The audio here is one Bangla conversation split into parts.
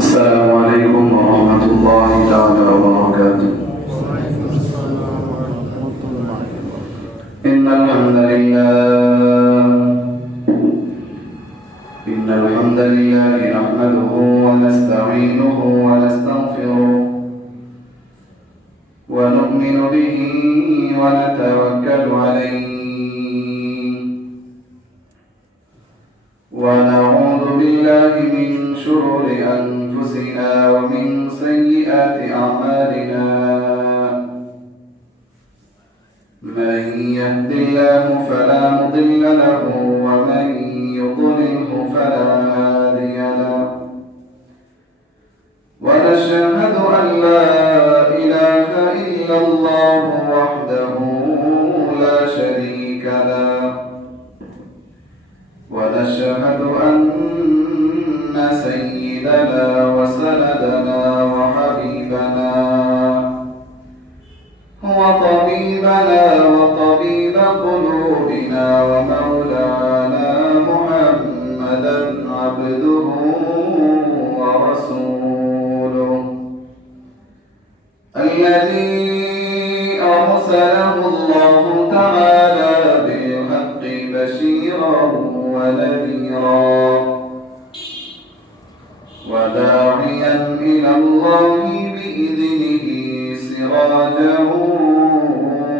السلام عليكم ورحمة الله تعالى وبركاته. إن الحمد لله نحمده ونستعينه ونستغفره ونؤمن به ونتوكل عليه ونعوذ بالله من شرور أنفسنا ومن سيئات أعمالنا. من يهد الله فلا مضل له ومن يضلله فلا هادي له. ونشهد أن لا إله إلا الله وحده لا شريك له. ونشهد أن سيدنا وسندنا وحبيبنا وطبيبنا وطبيب قلوبنا ومولانا محمدا عبده ورسوله الذي أرسله الله تعالى بالحق بشيرا ونذيرا وداعيا إلى الله بإذنه سراجا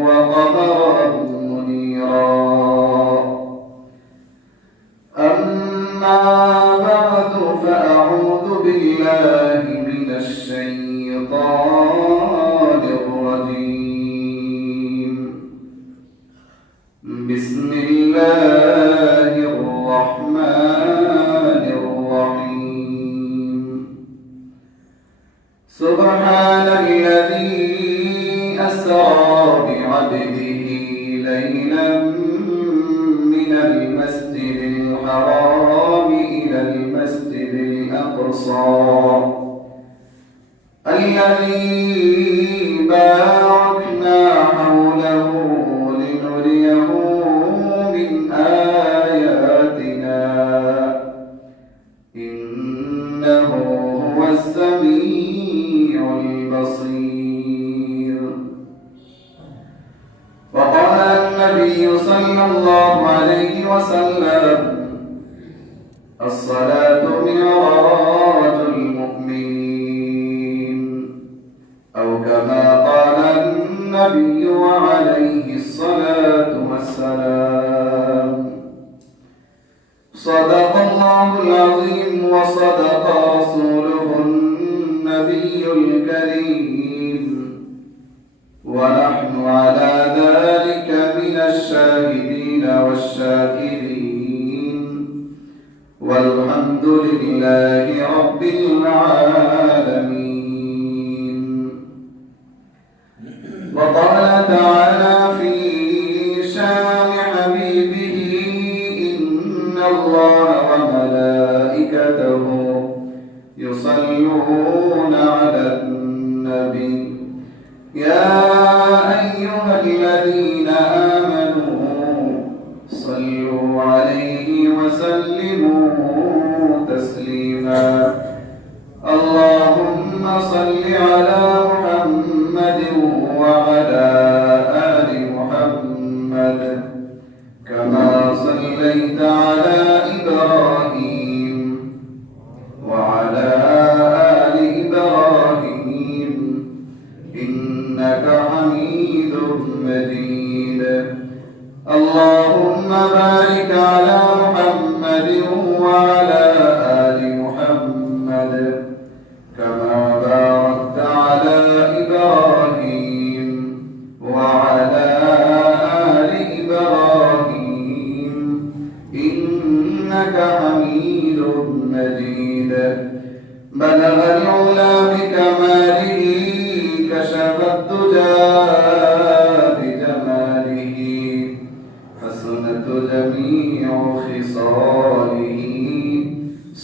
وقمرا منيرا. أما بعد فأعوذ بالله من الشيطان الرجيم. بسم الله الرحمن الرحيم. سبحان الذي أسرى بعبده ليلا من المسجد الحرام إلى المسجد الأقصى الذي باركنا حوله لنريه من آياتنا إنه هو السميع البصير. وقال النبي صلى الله عليه وسلم: الصلاة معراج المؤمنين، أو كما قال النبي عليه الصلاة والسلام. صدق الله العظيم وصدق رسوله النبي الكريم، ونحن على ذلك من الشاهدين والشاكرين، والحمد لله رب العالمين. وقال تعالى في شان حبيبه: إن الله وملائكته يصلون على النبي يا أيها الذين آمنوا صلوا عليه وسلموا تسليما. اللهم صل على محمد وعلى آل محمد كما صليت على إبراهيم وعلى آل إبراهيم إنك حميد مجيد. اللهم بارك على محمد وعلى آل محمد كما باركت على إبراهيم وعلى آل إبراهيم إنك حميد مجيد. بلغ العلا بكماله كشف الدجى بجماله حسنت جميع خصاله.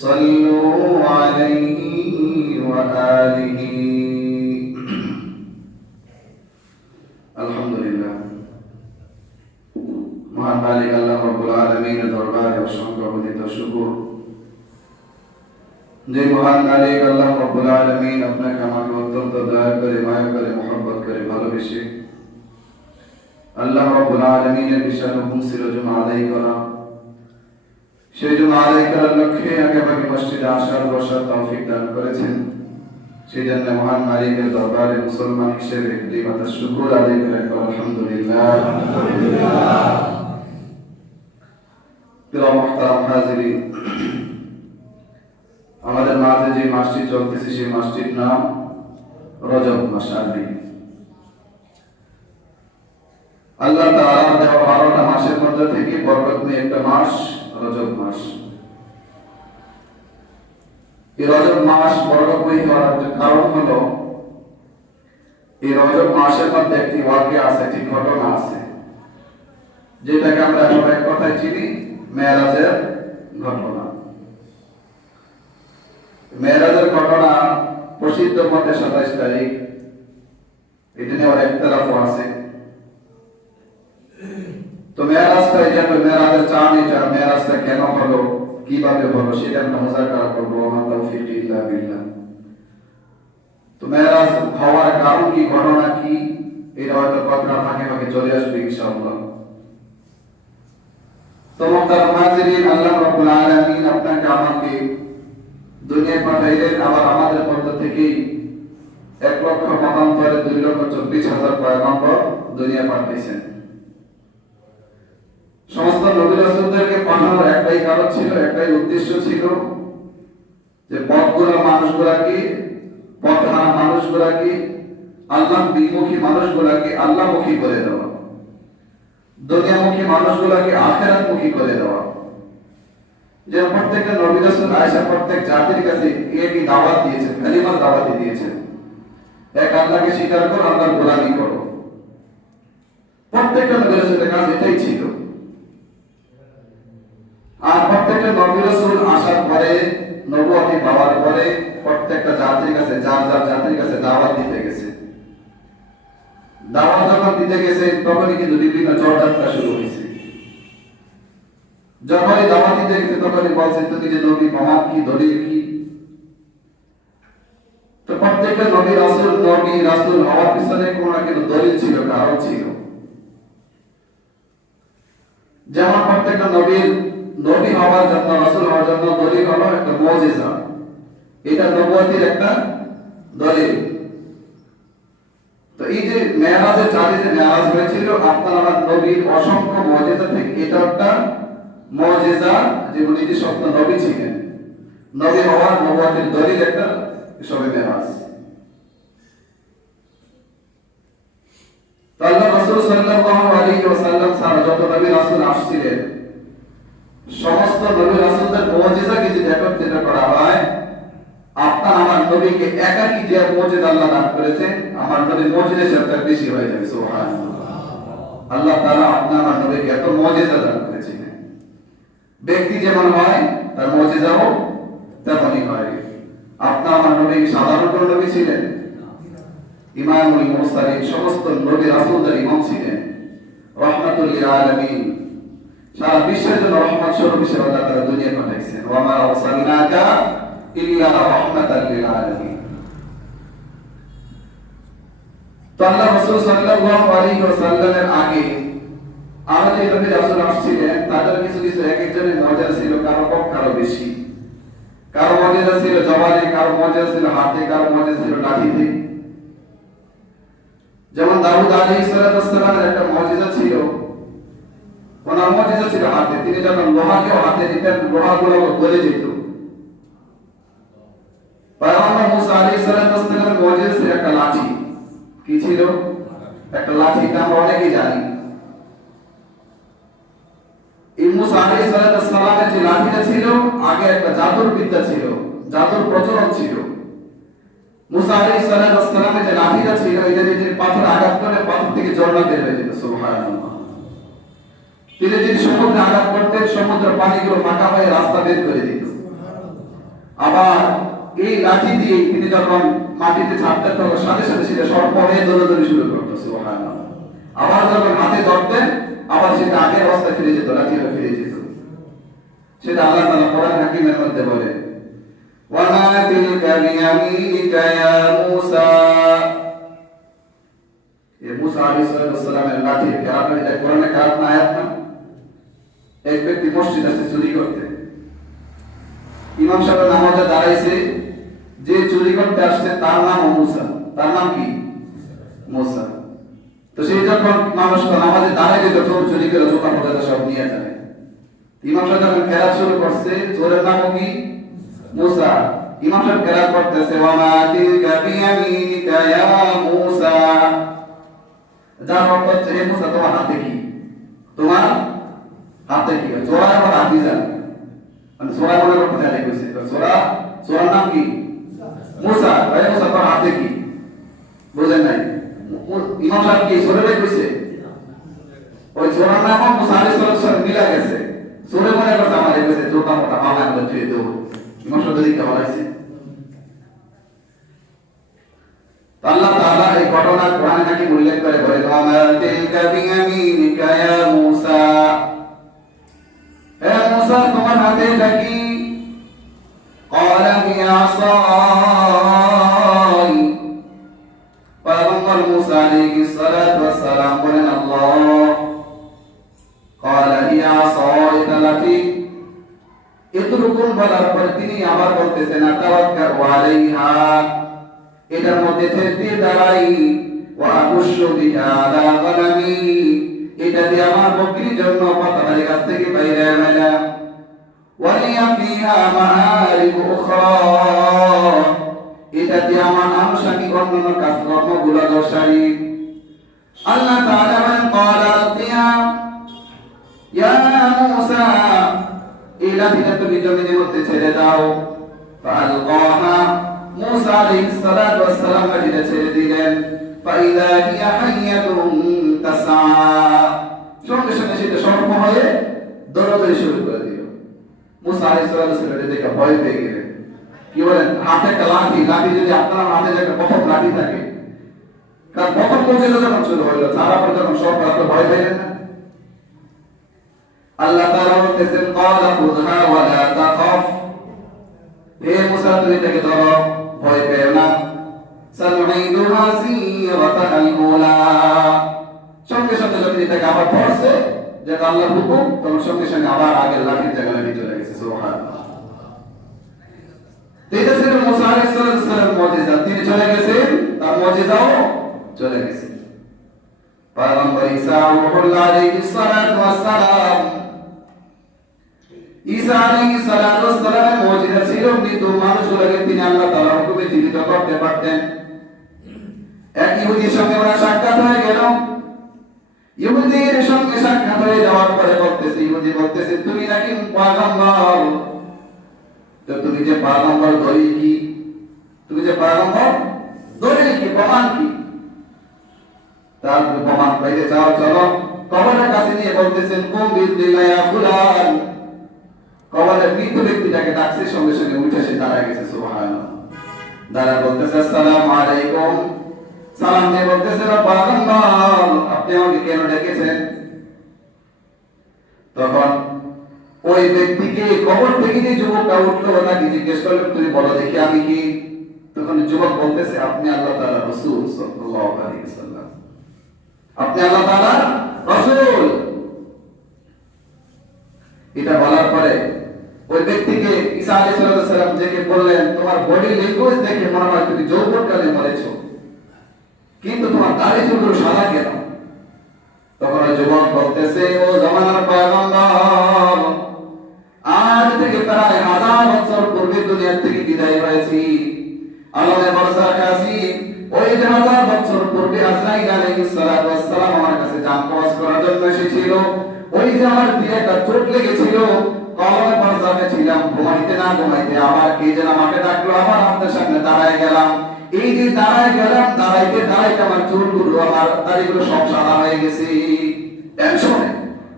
صلوا عليه وآله. Alhamdulillah. Maha Malik Allah Rabbul Alamin, darbare অসংখ্য অগণিত শুকর যে মহান মালিক আল্লাহ রাব্বুল আলামিন আপনাকে আমাকে অত্যন্ত দয়া করে মায়া করে মহব্বত করে ভালোবেসে আল্লাহ রাব্বুল আলামিনের বিশাল হুকুম ছিল জুমা আদায় করা। সেই জুমা আদায় করার লক্ষ্যে আগে মসজিদে আসার বসার তৌফিক দান করেছেন। সেই জন্য মহান মালিকের দরবারে মুসলমান হিসেবে লিবাতার শুকর আদায় করে আলহামদুলিল্লাহ। প্রিয় মুহতারাম হাজিরিন, আমাদের মাঝে যে মাসটি চলতেছে সেই মাসটির নাম রজব মাস। আরবি আল্লাহ তাআলা দেওয়া 12টা মাসের মধ্যে থেকে বরকতময় একটা মাস রজব মাস। এই রজব মাস বরকতময় হওয়ার একটা কারণ হলো এই রজব মাসের মধ্যে একটি ওয়াকিয়া আছে, একটি ঘটনা আছে, যেটাকে আমরা এক কথায় চিনি মেরাজের ঘটনা। মেরাজের ঘটনা প্রসিদ্ধ মতে 27 তারিখ, এটা নিয়ে আবার একতলাফ আছে। তো মেরাজটা এই যে মেরাজের চাঁদ, এটা মেরাজটা কেন হলো, কিভাবে হলো, সেটা আমরা মুযাকারা করব। ওয়া তাওফীক ইল্লা বিল্লাহ। তো মেরাজ হওয়ার কারণ কি, ঘটনা কি, এটা হয়তো কথা ফাঁকে চলে আসবে ইনশাআল্লাহ। তো মুহতারাম হাজিরিন, আল্লাহ রাব্বুল আলামিন আপনাকে আমাকে দুনিয়ায় পাঠাইলেন, আবার আমাদের মধ্য থেকেই 1,00,000 মতান্তরে 2,24,000 পয়গম্বর দুনিয়া পাঠিয়েছেন। সমস্ত নবী রাসূলদেরকে পাঠানোর একটাই কারণ ছিল, একটাই উদ্দেশ্য ছিল, যে পথগুলো মানুষগুলাকে, পথহারা মানুষগুলাকে, আল্লাহ বিমুখী মানুষগুলাকে আল্লাহমুখী করে দেওয়া, দুনিয়ামুখী মানুষগুলাকে আখিরাতমুখী করে দেওয়া। যে প্রত্যেকটা নবী রাসূল আয়েশা প্রত্যেক জাতির কাছে একই দাওয়াত দিয়েছেন, কালিমার দাওয়াত দিয়েছেন, এক আল্লাহকে স্বীকার করো, আল্লাহর গোলামি করো। প্রত্যেকটা নবী রাসূলের কাছে এটাই ছিল। আর প্রত্যেকটা নবী রাসূল আসার পরে, নবুয়তি পাওয়ার পরে প্রত্যেকটা জাতির কাছে, যার জাতির কাছে দাওয়াত দিতে গেছে। দাওয়াত যখন দিতে গেছে তখনই কিন্তু বিভিন্ন চর্চা শুরু হয়েছে। যখনই দাওয়াত দিতে গেছে তখনই বলছে তুমি যে নবী, প্রমাণ কি, দলিল কি। তো প্রত্যেকটা নবী রাসূল হওয়ার পিছনে কোনো না কোনো দলিল ছিল, কারণ ছিল। যেমন প্রত্যেকটা নবী হওয়ার জন্য, রাসূল হওয়ার জন্য দলিল হলো একটা মুজিজা, এটা নবুয়তির একটা দলিল। তো এই যে মেরাজের চাঁদে যে মেরাজ হয়েছিল, আপনার আমার নবীর অসংখ্য মুজিজা থেকে এটা একটা মুজিজা, যে উনি যে সত্য নবী ছিলেন, নবী হওয়ার নবুয়তির দলিল একটা সবে মেরাজ। তো আল্লাহ রাসূল সাল্লাল্লাহু আলাইহি ওয়াসাল্লাম সারা যত নবী রাসূল আসছিলেন, সমস্ত নবী রাসূলদের মুজিজাকে যদি একত্রিত করা হয়, আপনার আমার নবীকে একাকী যে মুজিজা আল্লাহ দান করেছে, আমার নবীর মুজিজা সেটা বেশি হয়ে যাবে। সুবহানাল্লাহ। আল্লাহ তাআলা আপনার আমার নবীকে এত মুজিজা দান করেছেন, ব্যক্তি যেমন হয় তার মুজিজাও তেমনই হয়। আপনার আমার নবী সাধারণ কোন নবী ছিলেন? ইমামুল মুরসালিন, সমস্ত নবী রাসূলদের ইমাম ছিলেন, রাহমাতুল লিল আলামিন, সারা বিশ্বের জন্য রহমত স্বরূপ হিসেবে আল্লাহ তাআলা দুনিয়া পাঠাইছেন। ওয়া মা আরসালনাকা ইল্লা রাহমাতাল লিল আলামিন। তো আল্লাহ রাসূল সাল্লাল্লাহু আলাইহি ওয়াসাল্লামের আগে আরো যে নবী রাসূল আসছিলেন, তাদের কিছু এক একজনের মুজিজা ছিল, কারো কম কারো বেশি। কারো মুজিজা ছিল জবানে, কারো মুজিজা ছিল হাতে, কারো মুজিজা ছিল লাঠিতে। যেমন দাউদ আলাইহিস সালামের একটা মুজিজা ছিল, ওনার মুজিজা ছিল হাতে। তিনি যখন লোহাকেও হাতে নিতেন, লোহাগুলো গলে যেত। পয়গম্বর মুসা আলাইহিস সালামের মুজিজা ছিল একটা লাঠি। কি ছিল? একটা লাঠি। আমরা অনেকেই জানি। মুসা আলাইহিস সালামের যে লাঠিটা ছিল, আগে একটা জাদুর বিদ্যা ছিল, জাদুর প্রচলন ছিল। মুসা আলাইহিস সালামের যে লাঠিটা ছিল, এটা দিয়ে পাথর আঘাত করে পাথর থেকে ঝর্ণা বের হয়ে যেত। সুবহানাল্লাহ। তিনি যদি সমুদ্রে আঘাত করতেন, সমুদ্রের পানিগুলো ফাঁকা হয়ে রাস্তা বের করে দিত। আবার এই লাঠি দিয়ে তিনি যখন মাটিতে ছাড়তেন, তখন সাথে সাথে সেটা সর্প হয়ে দৌড়াদৌড়ি শুরু করতো। সুবহানাল্লাহ। আবার যখন হাতে ধরতেন, আবার সেটা আগের অবস্থায় ফিরে যেত, লাঠিটা ফিরে যেত। সেটা আল্লাহ তাআলা কোরআন হাকিমের মধ্যে বলে, وما تلك بيمينك يا موسى ये मूसा अलैहिस्सलाम এর লাঠি কে আপনার এটা কোরআনে কাজ না আয়াত না এক ব্যক্তি মসজিদে এসে চুরি করতে ইমাম সাহেব নামাজে দাঁড়াইছে যে চুরি করতে আসছে তার নাম মুসা তার নাম কি মুসা তো সেই যখন মানুষ তো নামাজে দাঁড়ায় যেত চোর চুরি করে জোতা মোজা সব নিয়ে যায় ইমাম সাহেব যখন কেরাত শুরু করছে চোরের নাম কি মুসা ইমাম সাহেব কেরাত করতেছে ওয়ামা তিলকা বিয়ামিনিকা ইয়া মুসা যার অর্থ হচ্ছে হে মুসা তোমার হাতে কি তোমার হাতে কি চোরা আমার হাতি জানে মানে চোরা মনে করতে জানে কইছে চোরার নাম কি মুসা ভাই মুসা তোমার হাতে কি বুঝেন নাই ইমাম সাহেব কি চোরে কইছে ওই চোরার নাম মুসা আলাইহিস সালাম মিলা গেছে চোরে মনে করতে আমারে কইছে জোতা মোটা মামা আমরা ছুঁয়ে দেব ইমাম সাহেব দিকে বলাইছে আল্লাহ তাআলা এই ঘটনা কোরআনে নাকি উল্লেখ করে বলে ওয়ামা তিলকা বিয়ামিনিকা ইয়া মুসা হে মুসা তোমার হাতে এটা কি ক্বালা হিয়া আসাই পয়গম্বর মুসা আলাইহিস সালাতু ওয়াস সালাম বলেন আল্লাহ ক্বালা হিয়া আসাই এটা লাঠি এতটুকু বলার পর তিনি আবার বলতেছেন আতাওয়াক্কাল আলাইহা এটার মধ্যে থেকে দাঁড়াই ওয়া আকুশু বিহা আলা গনামি এটা দিয়ে আমার বকরির জন্য পাতাবাড়ি গাছ থেকে বাইরে আনা ওয়া লিয়া ফিহা মাআরিব উখরা এটা দিয়ে আমার আনুষঙ্গিক অন্যান্য কাজকর্মগুলো দর্শাই আল্লাহ তাআলা বলেন ক্বালা আলকিয়া ইয়া মূসা ইলা দিনা তুমি জমিনের মধ্যে ছেড়ে দাও ফাআলকাহা मूसा अलैहिस्सलातु वस्सलाम मदीना ছেড়ে দিলেন ফাইদা হিয়া হাইয়াতুন তাসা সঙ্গে সঙ্গে সেটা সর্প হয়ে দৌড়াদৌড়ি শুরু করে দিল मूसा अलैहिस्सलाতু ওয়াসসালাম দেখে ভয় পেয়ে গেলেন কি বলেন হাতে একটা লাঠি যদি আপনার হাতে একটা প্রথম লাঠি থাকে কারণ প্রথম মুজিজা যখন শুরু হলো তারা পর যখন সর্প আপনি ভয় পেলেন না আল্লাহ তাআলা বলতেছেন ক্বালা খুযহা ওয়া লা তাখাফ হে मूसा তুমি এটাকে ধরো ভয় পেও না সানুঈদুহা সিরাতাল উলা সঙ্গে সঙ্গে যখন এটাকে আবার ধরছে যে আল্লাহর হুকুম তখন সঙ্গে সঙ্গে আবার আগের লাঠির জায়গায় চলে গেছে সুবহানাল্লাহ এটা ছিল মুসা আলাইহিস সালাম মুজিজা তিনি চলে গেছেন তার মুজিজাও চলে গেছে পয়গম্বর ঈসা আলাইহিস সালাতু ওয়াস সালাম ঈসা আলাইহিস সালাতু ওয়াস সালামের মুজিজা ছিল কিন্তু মানুষগুলোকে তিনি আল্লাহ তাআলার হুকুমে জীবিত করতে পারতেন এক ইহুদির সঙ্গে ওনার সাক্ষাৎ হয়ে গেল ইহুদির সঙ্গে সাক্ষাৎ হয়ে যাওয়ার পরে ইহুদি বলতেছে তুমি নাকি পয়গম্বর তো তুমি যে পয়গম্বর দলিল কি তুমি যে পয়গম্বর দলিল কি প্রমাণ কি তার প্রমাণ পাইতে চাও চলো কবরের কাছে নিয়ে বলতেছেন কুম বিসমিল্লাহ ইয়া ফুলান কবরের মৃত ব্যক্তিটাকে ডাকছে সঙ্গে সঙ্গে উঠে সে দাঁড়ায় গেছে সুবহানাল্লাহ দাঁড়া বলতেছে আসসালামু আলাইকুম সালাম দিয়ে বলতেছে পয়গম্বর আপনি আমাকে কেন ডেকেছেন তখন ওই ব্যক্তিকে কবর থেকে যে যুবকটা উঠলো তাকে জিজ্ঞেস করলো তুমি বলো দেখি আমি কি তখন যুবক বলতেছে আপনি আল্লাহ তাআলার রাসূল সাল্লাল্লাহু আলাইহি ওয়াসাল্লাম আপনি আল্লাহ তাআলার রাসূল এটা বলার পরে ওই ব্যক্তিকে ঈসা আলাইহিস সালাম যেকে বললেন তোমার বডি ল্যাঙ্গুয়েজ দেখে মনে হয় তুমি যৌবনকালে মরেছো কিন্তু তোমার দাড়ি চুলগুলো সাদা কেন তখন ওই যুবক বলতেছে ও জামানার পয়গম্বর আজ থেকে প্রায় 1000 বছর পূর্বে দুনিয়া থেকে বিদায় হয়েছি আল্লাহর বরসার কাছে ওই যে 1000 বছর পূর্বে আজরাইল আলাইহিস সালাতু ওয়াস সালাম আমার কাছে জান কবজ করার জন্য এসেছিল ওই যে আমার দিয়ে একটা চোট লেগেছিল কবরে বরসাতে ছিলাম ঘুমাইতে না ঘুমাইতে আবার কে যেন আমাকে ডাকলো আবার আপনার সামনে দাঁড়ায় গেলাম এই যে দাঁড়ায় গেলাম দাঁড়াইতে দাঁড়াইতে আমার চুলগুলো আমার দাড়িগুলো সব সাদা হয়ে গেছে টেনশনে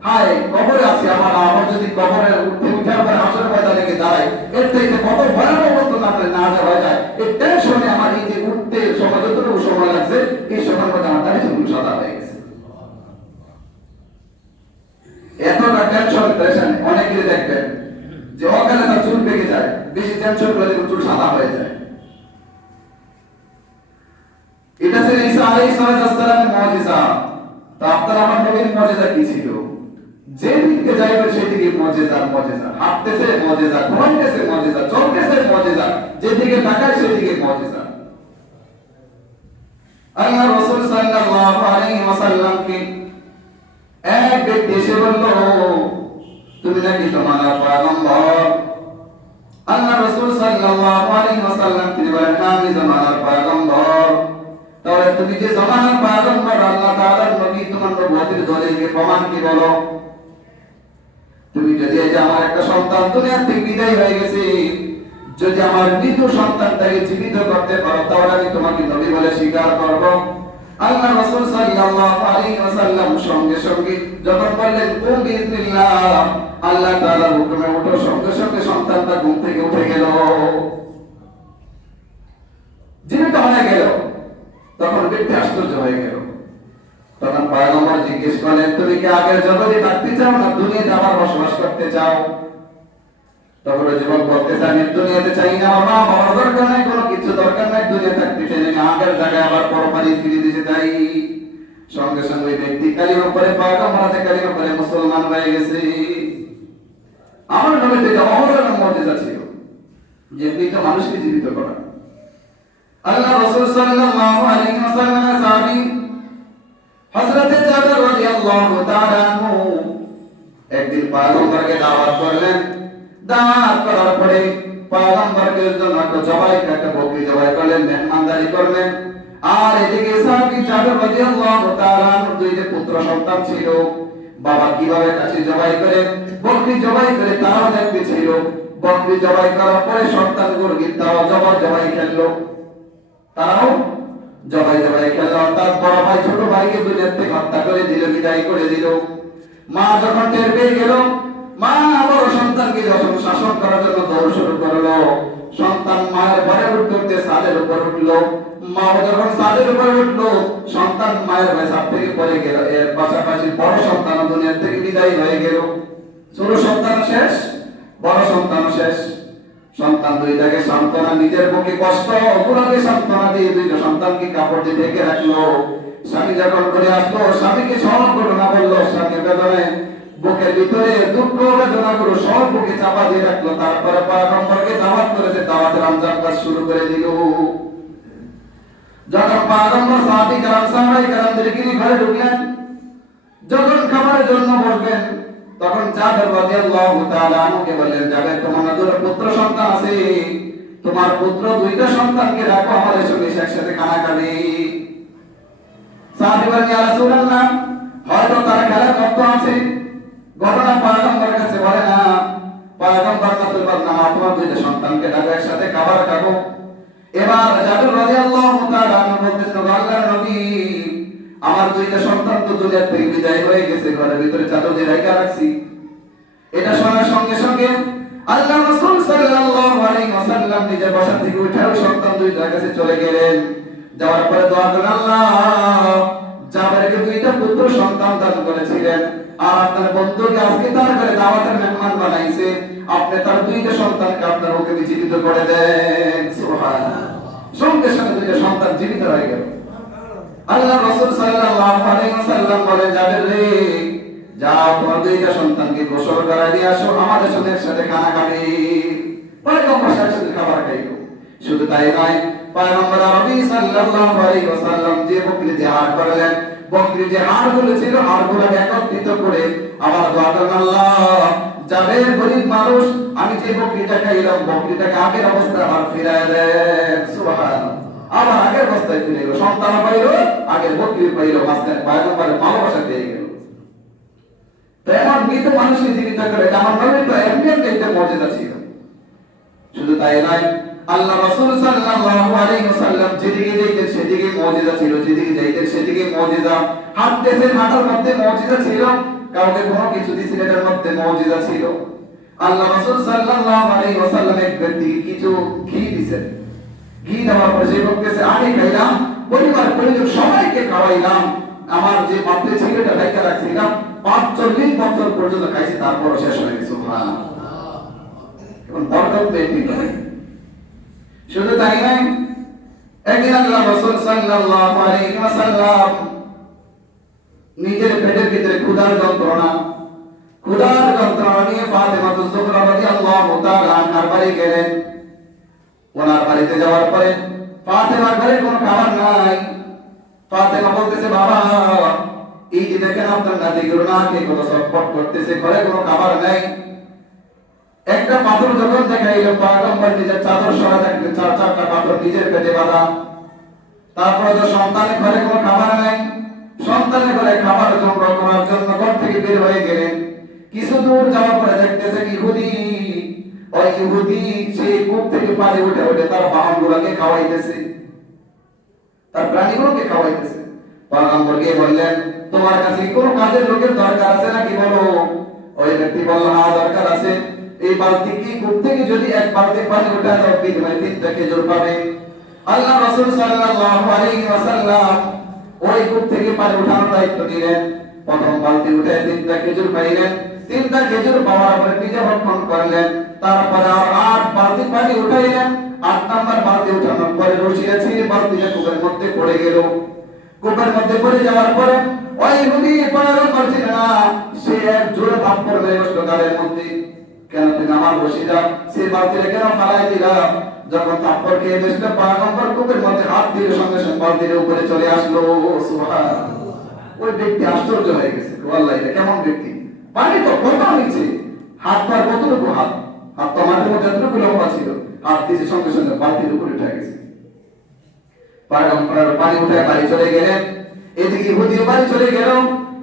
হায় কবরে আছি আমার যদি কবরে উঠে আবার হাসরের ময়দানে গিয়ে দাঁড়াই এর থেকে কত ভয়ানক অবস্থা না হয়ে যায় এই টেনশনে আমার এই যে উঠতে সময় যতটুকু সময় লাগছে এই সময়ের মধ্যে আমার দাড়ি চুলগুলো সাদা হয়ে গেছে এতটা টেনশন পেরেশানি অনেকেই দেখবেন যে অকালে তার চুল পেকে যায় বেশি ক্যান্সার করে চুল সাদা হয়ে যায়। এটা ছিল ঈসা আলাইহিস সালামের মুজিজা। তা আপনার আমার নবীর মুজিজা কি ছিল? যেদিকে যাইবে সেদিকে মুজিজা মুজিজা, হাঁটতেছে মুজিজা, ঘুমাইতেছে মুজিজা, চলতেছে মুজিজা, যেদিকে তাকায় সেদিকে মুজিজা। আল্লাহ রাসূল সাল্লাল্লাহু আলাইহি ওয়াসাল্লামকে এক ব্যক্তি এসে বলল, তুমি নাকি জমানার পয়গম্বর? আল্লাহ রাসূল সাল্লাল্লাহু আলাইহি ওয়াসাল্লাম তিনি বলেন, আমি জমানার পয়গম্বর। তাহলে তুমি যে জমানার পয়গম্বর, আল্লাহ তাআলার নবী, তোমার নবুয়তের দলিলকে প্রমাণ কি বলো? তুমি যদি এই যে আমার একটা সন্তান দুনিয়া থেকে বিদায় হয়ে গেছে, যদি আমার মৃত সন্তানটাকে জীবিত করতে পারো, তাহলে আমি তোমাকে নবী বলে স্বীকার করব। আল্লাহ রাসূল সাল্লাল্লাহু আলাইহি ওয়াসাল্লাম সঙ্গে সঙ্গে যখন বললেন কুম বিইজনিল্লাহ, আল্লাহ তাআলার হুকুমে ওঠো, সঙ্গে সঙ্গে সন্তানটা ঘুম থেকে উঠে গেল, জীবিত হয়ে গেল। তখন ব্যক্তি আশ্চর্য হয়ে গেল। তখন পয়গম্বর জিজ্ঞেস করলেন, তুমি কি আগের জগতে থাকতে চাও না দুনিয়াতে আবার বসবাস করতে চাও? তখন যুবক বলতেছে, আমি দুনিয়াতে চাই না, আমার মা বাবার দরকার নাই, কোনো কিছু দরকার নাই, দুনিয়া থাকতে চাই না, আগের জায়গায় আবার পরপারে ফিরে দিতে চাই। সঙ্গে সঙ্গে ব্যক্তি কালিমা পড়ে পয়গম্বরের কালিমা পড়ে মুসলমান হয়ে গেছে। আমার নবীতে এটা অসাধারণ মুজিজা ছিল যে মৃত মানুষকে জীবিত করা। আল্লাহ রাসূল সাল্লাল্লাহু আলাইহি ওয়াসাল্লামের সাহাবী হযরত জাবের রাদিয়াল্লাহু তাআলা আনহু একদিন পয়গম্বরকে দাওয়াত করলেন। দাওয়াত করার পরে পয়গম্বরের জন্য একটা বকরি জবাই করলেন, মেহমানদারি করলেন। আর এদিকে সাহাবী জাবের রাদিয়াল্লাহু তাআলা আনহুর দুইটা পুত্র সন্তান ছিল। বাবা কিভাবে কাছে জবাই করে বকরি জবাই করে তারাও দেখতে ছিল। বকরি জবাই করার পরে সন্তানগুলো তারাও জবাই খেললো, তারাও জবাই খেললো। অর্থাৎ বড় ভাই ছোট ভাইকে দুনিয়া থেকে হত্যা করে দিল, বিদায় করে দিল। মা যখন টের পেয়ে গেল, মা বড় সন্তানকে যখন শাসন করার জন্য দৌড় শুরু করলো, সন্তান মায়ের ভয়ে উঠতে ছাদের উপর উঠলো। মা যখন ছাদের উপর উঠলো, সন্তান মায়ের ভয়ে ছাদ থেকে পড়ে গেল। এর পাশাপাশি বড় সন্তান দুনিয়া থেকে বিদায় হয়ে গেল। ছোট সন্তান শেষ, বড় সন্তান শেষ। সন্তান দুইটাকে সান্ত্বনা, নিজের পক্ষে কষ্ট, অপরাধে সান্ত্বনা দিয়ে দুইটা সন্তানকে কাপড় দিয়ে ঢেকে রাখলো। স্বামী যখন করে আসলো, স্বামীকে সব ঘটনা বললো। স্বামী বেদনায় বুকের ভিতরে দুঃখ বেদনা গুলো সব বুকে চাপা দিয়ে রাখলো। তারপরে পয়গম্বরকে দাওয়াত করেছে, দাওয়াতের রমজান কাজ শুরু করে দিল। যখন পয়গম্বর সাহাবী کرام সাহাবায়ে کرامদেরকে নিয়ে ঘরে ঢুকলেন, যখন খাবারের জন্য বসবেন, তখন জাবের রাদিয়াল্লাহু তাআলা আনহুকে বললেন, জাবের তোমার দুটো পুত্র সন্তান আছে, তোমার পুত্র দুইটা সন্তানকে রাখো, আমাদের সঙ্গে একসাথে খানা খাবে। সাহাবী বলেন, ইয়া রাসূলুল্লাহ, হয়তো তারা খেলার মত আছে, ঘটনা পয়গম্বরের কাছে বলে না। পয়গম্বর রাসূল বলেন, না, তোমার দুইটা সন্তানকে রাখো, একসাথে খাবার খাবো। এবার জাবের রাদিয়াল্লাহু তাআলা আনহু বলতেছেন, আল্লাহর নবী, আমার দুইটা সন্তান তো দুনিয়া থেকে বিদায় হয়ে গেছে, ঘরের ভিতরে চাদর দিয়ে রেখে রাখছি। এটা শোনার সঙ্গে সঙ্গে আল্লাহ রাসূল সাল্লাল্লাহু আলাইহি ওয়াসাল্লাম নিজে বসা থেকে উঠে ওই সন্তান দুইটার কাছে চলে গেলেন। যাওয়ার পরে দোয়া করলেন, আল্লাহ, জাবেরকে দুইটা পুত্র সন্তান দান করেছিলেন, আর আপনার বন্ধুকে আজকে তার ঘরে দাওয়াতের মেহমান বানাইছে, আপনি তার দুইটা সন্তানকে আপনার হুকুমে জীবিত করে দেন। সুবহানাল্লাহ। সঙ্গে সঙ্গে দুইটা সন্তান জীবিত হয়ে গেল। আল্লাহ রাসূল সাল্লাল্লাহু আলাইহি ওয়াসাল্লাম বলেন, জাবের রে, যাও তোমার দুইটা সন্তানকে গোসল করায় দিয়ে আসো, আমাদের সঙ্গে একসাথে খানা খাবে। পয়গম্বর সাথে খাবার খাইলো। শুধু তাই নয়, পয়গম্বর আরবি সাল্লাল্লাহু আলাইহি ওয়াসাল্লাম যে বকরি যে হাড় করলেন, বকরি যে হাড়গুলো ছিল, হাড়গুলোকে একত্রিত করে আবার দোয়া করলেন, আল্লাহ, জাবের গরীব মানুষ, আমি যে বকরিটা খাইলাম, বকরিটাকে আগের অবস্থায় আবার ফিরায় দেন। সুবহানাল্লাহ। আবার আগের অবস্থায় ফিরে এলো, সন্তান পাইলো, আগের বকরি পাইলো, মাঝখানে পয়গম্বরের ভালোবাসা পেয়ে গেল। তো এমন মৃত মানুষকে জীবিত করে, আমার নবীর তো এমনি একটা মুজিজা ছিল। শুধু তাই নয়, আল্লাহ রাসূল সাল্লাল্লাহু আলাইহি ওয়াসাল্লাম যেদিকে যাইতেন সেদিকে মুজিজা ছিল, যেদিকে যাইতেন সেদিকে মুজিজা। হাঁটতেছেন, হাঁটার মধ্যে মুজিজা ছিল, কাউকে কোনো কিছু দিছিলেন, এর মধ্যে মুজিজা ছিল। আল্লাহ রাসূল সাল্লাল্লাহু আলাইহি ওয়াসাল্লাম এক ব্যক্তিকে কিছু ঘি দিয়েছেন। ঘি দেওয়ার পরে সে বলতেছে, আমি খাইলাম, পরিবার পরিজন সবাইকে খাওয়াইলাম, আমার যে পাত্রে ছিল এটা রেখে রাখছিলাম, ৪৫ বছর পর্যন্ত খাইছি, তারপর শেষ হয়ে গেছে। সুবহানাল্লাহ। এখন বরকত পেয়ে শুধু তাই নয়, একদিন আল্লাহ রাসূল সাল্লাল্লাহু আলাইহি ওয়াসাল্লাম নিজের পেটের ভিতরে ক্ষুধার যন্ত্রণা নিয়ে ফাতেমা যুহরা রাদিয়াল্লাহু তাআলা আনহার বাড়ি গেলেন। ওনার বাড়িতে যাওয়ার পরে ফাতেমার ঘরে কোনো খাবার নাই। ফাতেমা বলতেছে, বাবা, এই যে দেখেন আপনার নাতিগুলো না খেয়ে কত ছটফট করতেছে, ঘরে কোনো খাবার নাই। একটা পাথর যখন দেখাইলো, পয়গম্বর নিজের চাদর সরা দেখলেন, চারটা পাথর নিজের পেটে বাঁধা। তারপরে তো সন্তানের ঘরে কোনো খাবার নাই, সন্তানের ঘরে খাবার সংগ্রহ করার জন্য ঘর থেকে বের হয়ে গেলেন। কিছু দূর যাওয়ার পরে দেখতেছে ইহুদি সেই কূপ থেকে পানি উঠে উঠে তার বাহনগুলোকে খাওয়াইতেছে, তার প্রাণীগুলোকে খাওয়াইতেছে। পয়গম্বর গিয়ে বললেন, তোমার কাছে কোনো কাজের লোকের দরকার আছে নাকি বলো? ওই ব্যক্তি বলল, হ্যাঁ দরকার আছে। এই বালতি কি কূপ থেকে যদি এক বালতি পানি উঠায় দাও, বিনিময়ে 3টা খেজুর পাবে। আল্লাহ রাসূল সাল্লাল্লাহু আলাইহি ওয়াসাল্লাম ওই কূপ থেকে পানি উঠানোর দায়িত্ব নিলেন। প্রথম বালতি উঠে 3টা খেজুর পাইলেন। 3টা খেজুর পাওয়ার পরে নিজে ভক্ষণ করলেন। তারপরে আর 8 বালতি পানি উঠাইলেন। 8 নাম্বার বালতি উঠানোর পরে রশিয়া ছিঁড়ে বালতিটা কূপের মধ্যে পড়ে গেল। কূপের মধ্যে পড়ে যাওয়ার পরে ওই ইহুদি পয়গম্বর করছিল না, সে এক জোরে থাপ্পড় মেরে বসলো গালের মধ্যে। কেন তুমি আমার রশিটা সেই বালতিটা কেন ফালাই দিলা? যখন থাপ্পড় খেয়ে বসলো, পয়গম্বর কূপের মধ্যে হাত দিলে সঙ্গে সঙ্গে বালতির উপরে চলে আসলো। সুবহানাল্লাহ। ওই ব্যক্তি আশ্চর্য হয়ে গেছে, আল্লাহ, এটা কেমন ব্যক্তি? পানি তো কত নিচে, হাত পা কতটুকু, হাত তো মাটির মধ্যে যতটুকু লম্বা ছিল, হাত দিয়েছে সঙ্গে সঙ্গে বালতির উপরে উঠে গেছে। পয়গম্বর পানি উঠে বাড়ি চলে গেলেন। এদিকে ইহুদিও বাড়ি চলে গেল।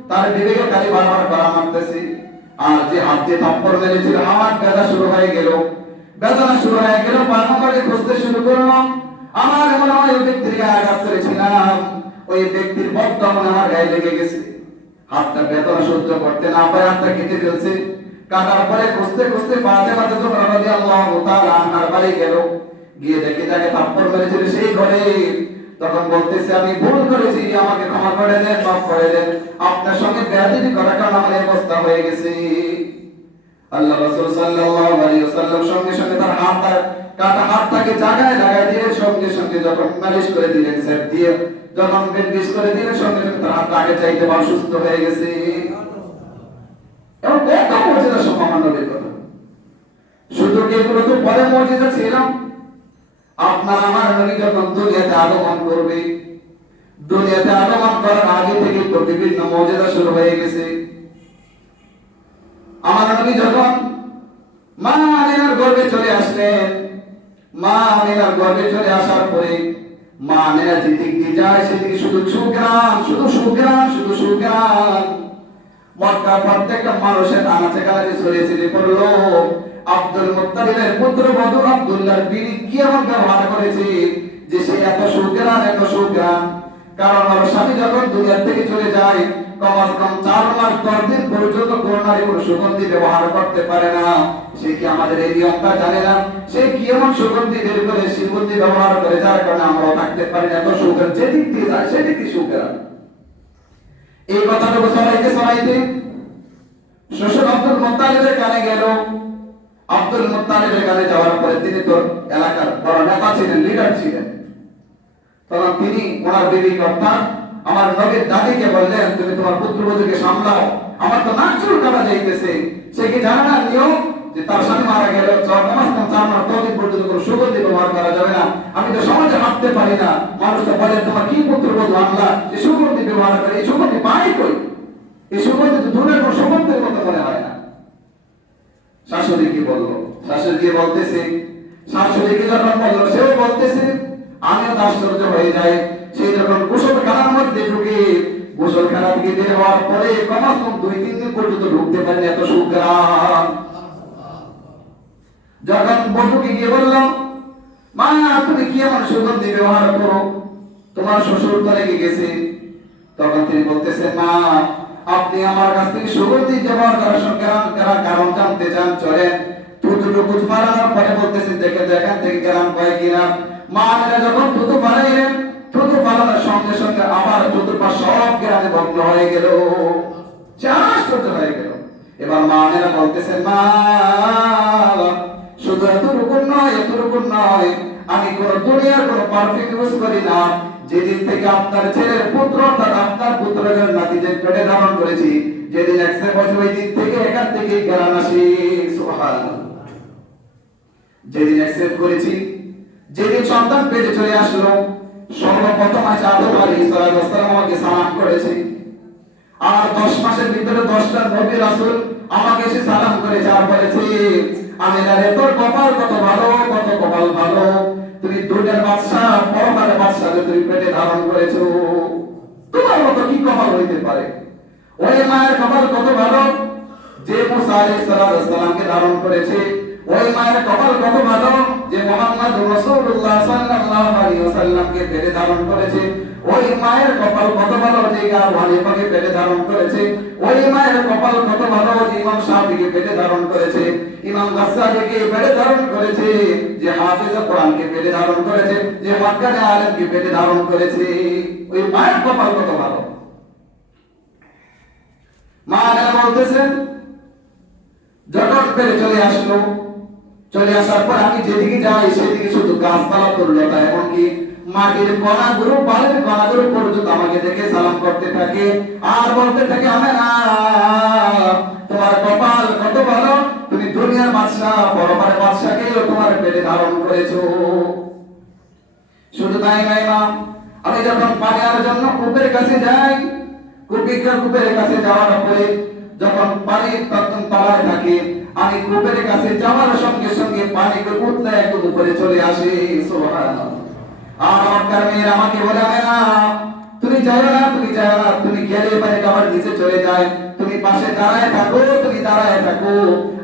তার বিবেকে খালি বারবার করা মারতেছে। আর যে হাত দিয়ে থাপ্পড় মেরেছিল, আমার ব্যথা শুরু হয়ে গেল। পয়গম্বরকে খুঁজতে শুরু করলাম। আমার মনে হয় ওই ব্যক্তির গায়ে আঘাত করেছিলাম, ওই ব্যক্তির বদদম আমার গায়ে লেগে গেছে। হাতটা বেদনা সহ্য করতে না পারে হাতটা কেটে ফেলছে। কাটার পরে খুঁজতে খুঁজতে ফাতেমা যুহরা রাদিয়াল্লাহু তাআলা আনহার বাড়ি গেল। গিয়ে দেখে তাকে থাপ্পড় মেরেছিল সেই ঘরে। তখন বলতেছে, আমি ভুল করেছি, আমাকে ক্ষমা করে দেন, মাফ করে দেন। আপনার সঙ্গে বেয়াদবি করার কারণে আমার অবস্থা হয়ে গেছে। আল্লাহ রাসূল সাল্লাল্লাহু আলাইহি ওয়াসাল্লাম সঙ্গে সঙ্গে তার কাটা হাতটাকে জায়গায় লাগায় দিয়ে সঙ্গে সঙ্গে যখন মালিশ করে দিলেন, স্যার দিয়ে যখন বেন্ডিশ করে দিলেন, সঙ্গে সঙ্গে তার হাতটা আগে চাইতে সুস্থ হয়ে গেছে। এবং কত মুজিজা সম্মান নবীর কথা। শুধু কি এগুলো তো পরে মুজিজা ছিল? আপনার আমার নবী যখন দুনিয়াতে আগমন করবে, দুনিয়াতে আগমন করার আগে থেকে তো বিভিন্ন মুজিজা শুরু হয়ে গেছে। আমার নবী যখন মা আমিনার গর্ভে চলে আসলেন, মা আমিনার গর্ভে চলে আসার পরে মা আমিনা যেদিক দিয়ে যায় সেদিকে শুধু সুগ্রাণ। মক্কার প্রত্যেকটা মানুষের আনাচে কানাচে ছড়িয়ে ছিটিয়ে পড়লো। আব্দুল মুত্তালিবের পুত্রবধূ আব্দুল্লাহর বিবি কি এমন ব্যবহার করেছে যে সে এত সুগ্রাণ। কারণ আমার স্বামী যখন দুনিয়া থেকে চলে যায়, কমাস কম 4 মাস 10 দিন পর্যন্ত কোন নারী কোনো সুগন্ধি ব্যবহার করতে পারে না। সে কি আমাদের এই নিয়মটা জানে না? সে কি এমন সুগন্ধি বের করে সুগন্ধি ব্যবহার করে, যার কারণে আমরাও থাকতে পারি না। এত সুগ্রাণ, যেদিক দিয়ে যায় সেদিক দিয়ে সুগ্রাণ। এই কথাটুকু সবাইতে শ্বশুর আব্দুল মুত্তালিবের কানে গেল। আব্দুল মুত্তালিবের কানে যাওয়ার পরে তিনি তো এলাকার বড় নেতা ছিলেন, লিডার ছিলেন। তখন তিনি ওনার বিবি অর্থাৎ আমার নবীর দাদিকে বললেন, তুমি তোমার পুত্রবধূকে সামলাও, আমার তো নাক চুল কাটা যাইতেছে। সে কি জানে না নিয়ম যে তার স্বামী মারা গেল 4 মাস 4 মাস 10 দিন পর্যন্ত কোনো সুগন্ধি ব্যবহার করা যাবে না। আমি তো সমাজে হাঁটতে পারি না, মানুষ তো বলে তোমার কি পুত্রবধূ আনলা যে সুগন্ধি ব্যবহার করে? এই সুগন্ধি পাই কই? এই সুগন্ধি তো ধুনের কোনো সুগন্ধের মতো মনে হয় না। শাশুড়ি কি বললো? শাশুড়ি বলতেছে, শাশুড়িকে যখন বললো সেও বলতেছে, আমিও আশ্চর্য হয়ে যাই। সে যখন গোসলখানার মধ্যে ঢুকে, গোসলখানা থেকে বের হওয়ার পরে কমাস কম 2-3 দিন পর্যন্ত ঢুকতে পারেনি, এত সুগ্রাণ। যখন বন্ধুকে গিয়ে বললাম, মা তুমি কি এমন সুগন্ধি ব্যবহার করো, তোমার শ্বশুর তো লেগে গেছে। তখন তিনি বলতেছেন, মা আপনি আমার কাছ থেকে সুগন্ধি ব্যবহার করার কারণ জানতে চান, চলেন। থুতুটুকু ফালানোর পরে বলতেছেন, দেখেন থেকে গ্রাম কয় কিনা। মা আমিনা যখন থুতু ফালাইলেন, থুতু ফালানোর সঙ্গে সঙ্গে আবার চতুর্পাশ সব গ্রামে ভগ্ন হয়ে গেল। আশ্চর্য হয়ে গেল। এবার মা আমিনা বলতেছেন, মা শুধু এতটুকু নয়, আমি কোন দুনিয়ার কোন পারফিউম ইউজ করি না। যেদিন থেকে আপনার ছেলের পুত্র অর্থাৎ আপনার পুত্রের নাতিকে পেটে ধারণ করেছি, যেদিন অ্যাকসেপ্ট হয়েছে ওই দিন থেকে এখান থেকে জ্ঞান আসে। সুবহানাল্লাহ। যেদিন অ্যাকসেপ্ট করেছি, যেদিন সন্তান পেটে চলে আসলো, সর্বপ্রথম আছে আদম আলাইহিস সালাম আমাকে সালাম করেছে। আর 10 মাসের ভিতরে 10টা নবী রাসূল আমাকে এসে সালাম করে যা বলেছে, আমিনা রে তোর কপাল কত ভালো, কত কপাল ভালো, তুমি দুনিয়ার বাদশা পরকালের বাদশাকে তুমি পেটে ধারণ করেছো। তোমার মতো কি কপাল হইতে পারে? ওই মায়ের কপাল কত ভালো যে মুসা আলাইহিস সালামকে ধারণ করেছে। ওই মায়ের কপাল কত ভালো যে মুহাম্মদ রাসূলুল্লাহ সাল্লাল্লাহু আলাইহি ওয়াসাল্লামকে পেটে ধারণ করেছে। ওই মায়ের কপাল কত ভালো যে আবু হানিফাকে পেটে ধারণ করেছে। ওই মায়ের কপাল কত ভালো যে ইমাম শাফিকে পেটে ধারণ করেছে, ইমাম গাসসালিকে পেটে ধারণ করেছে, যে হাফিজ কোরআনকে পেটে ধারণ করেছে, যে মাক্কানে আলেমকে পেটে ধারণ করেছে। ওই মায়ের কপাল কত ভালো। মা বলতেছেন যখন পেটে চলে আসলো, চলে আসার পর আমি যেদিকে যাই সেদিকে শুধু গাছপালা তরুলতা এমনকি মাটির কণাগুলো বালির কণাগুলো পর্যন্ত আমাকে দেখে সালাম করতে থাকে আর বলতে থাকে, আমেনা তোমার কপাল কত ভালো, তুমি দুনিয়ার বাদশা পরকালের বাদশাকে তোমার পেটে ধারণ করেছো। শুধু তাই নয় মা, আমি যখন পানি আনার জন্য কূপের কাছে যাই, কূপের কাছে যাওয়ার পরে যখন পানি তখন তলায় থাকে, আমি কূপের কাছে যাওয়ার সঙ্গে সঙ্গে পানি উঠলে একদম উপরে চলে আসে। সুবহানাল্লাহ। আর মক্কার মেয়েরা আমাকে বলে, আমেনা তুমি যাও না, তুমি যাও না, তুমি গেলে পানিটা আবার নিচে চলে যায়, তুমি পাশে দাঁড়ায় থাকো, তুমি দাঁড়ায় থাকো,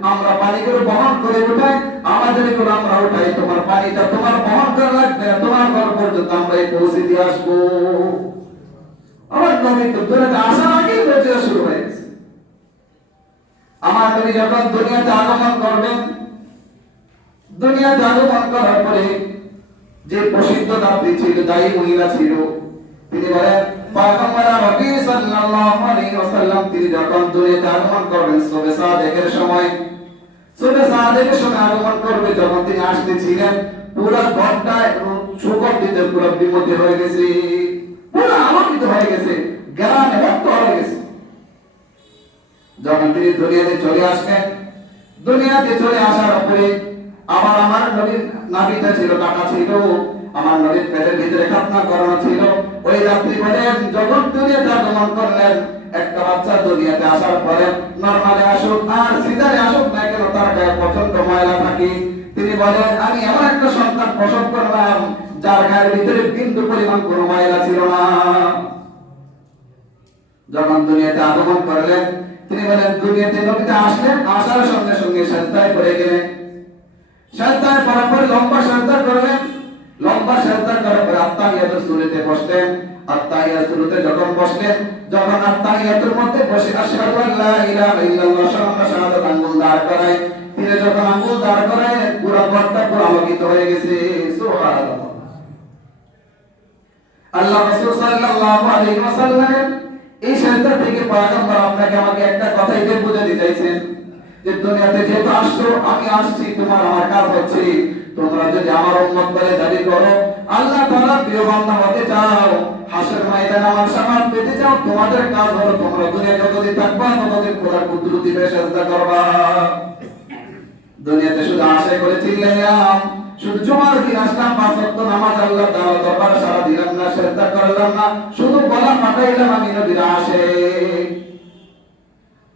আমরা পানিগুলো বহন করে উঠাই, আমাদের গুলো আমরা উঠাই, তোমার পানিটা তোমার বহন করা লাগবে না, তোমার ঘর পর্যন্ত আমরা পৌঁছে দিয়ে আসবো। আমার নবী তো দুনিয়াতে আসার আগেই প্রচার শুরু হয়ে গেছে। আমার নবী যখন দুনিয়াতে আগমন করবেন, দুনিয়াতে আগমন করার পরে যে প্রসিদ্ধ দাত্রী ছিল, দায়ী মহিলা ছিল, তিনি বলেন পয়গম্বর নবী সাল্লাল্লাহু আলাইহি ওয়াসাল্লাম তিনি যখন দুনিয়াতে আগমন করবেন সুবহে সাদেকের সময়, সুবহে সাদেকের সময় আগমন করবে, যখন তিনি আসতেছিলেন পুরো ঘরটা শুকর দিতে পুরো বিমতি হয়ে গেছে, পুরো আলোকিত হয়ে গেছে, জ্ঞানে মুক্ত হয়ে গেছে। যখন তিনি দুনিয়াতে চলে আসবেন, দুনিয়াতে চলে আসার পরে আবার আমার নবীর নাভিটা ছিল কাটা ছিল, আমার নবীর পেটের ভিতরে খাতনা করানো ছিল। ওই রাত্রি বলেন যখন দুনিয়াতে আগমন করলেন, একটা বাচ্চা দুনিয়াতে আসার পরে নরমালে আসুক আর সিজারে আসুক না কেন, তার গায়ে প্রচন্ড ময়লা থাকে। তিনি বলেন আমি এমন একটা সন্তান প্রসব করলাম যার গায়ের ভিতরে বিন্দু পরিমাণ কোনো ময়লা ছিল না। যখন দুনিয়াতে আগমন করলেন, তিনি বলেন দুনিয়াতে নবীতে আসলেন, আসার সঙ্গে সঙ্গে সিজদায় পড়ে গেলেন, সিজদায় পড়ার পরে লম্বা সিজদা করলেন, লম্বা সিজদা করার পরে আত্তাহিয়াতুর সূরাতে বসলেন। আত্তাহিয়াতুর সূরাতে যখন বসলেন, যখন আত্তাহিয়াতুর মধ্যে বসে আশহাদু আল্লা ইলাহা ইল্লাল্লাহ শাহাদাত আঙ্গুল দাঁড় করায়, তিনি যখন আঙ্গুল দাঁড় করায় পুরো ঘরটা পুরো আলোকিত হয়ে গেছে। সুবহানাল্লাহ। আল্লাহ রাসূল সাল্লাল্লাহু আলাইহি ওয়াসাল্লাম এই সিজদা থেকে পয়গম্বর আপনাকে আমাকে একটা কথাই বুঝাতে চাইছেন যে দুনিয়াতে যেহেতু আসছো, আমি আসছি, তোমার আমার কাজ হচ্ছে তোমরা যদি আমার উম্মত বলে দাবি করো, আল্লাহ তাআলা প্রিয় বান্দা হতে চাও, হাসর ময়দানে আমার সামাত পেতে চাও, তোমাদের কাজ হলো তোমরা দুনিয়া যতদিন থাকবা ততদিন খোদার কুদরতি সিজদা করবা। দুনিয়াতে শুধু আশা করে চিল্লাইলাম, শুধু জুমার দিন আসলাম, 5 ওয়াক্ত নামাজ আল্লাহ তাআলা দরবারে সারা দিলাম না, সিজদা করলাম না, শুধু গলা ফাটাইলাম আমি নবীর আশিক।